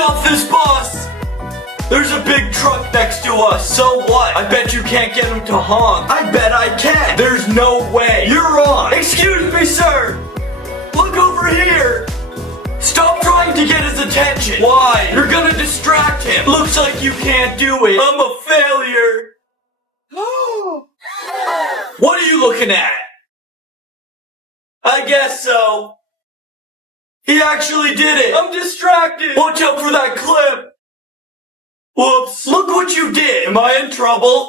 off this bus! There's a big truck next to us, so what? I bet you can't get him to honk. I bet I can. There's no way. You're wrong. Excuse me, sir. Look over here. Stop trying to get his attention. Why? You're gonna distract him. Looks like you can't do it. I'm a failure. What are you looking at? I guess so. He actually did it. I'm distracted. Watch out for that clip. Whoops. Look what you did. Am I in trouble?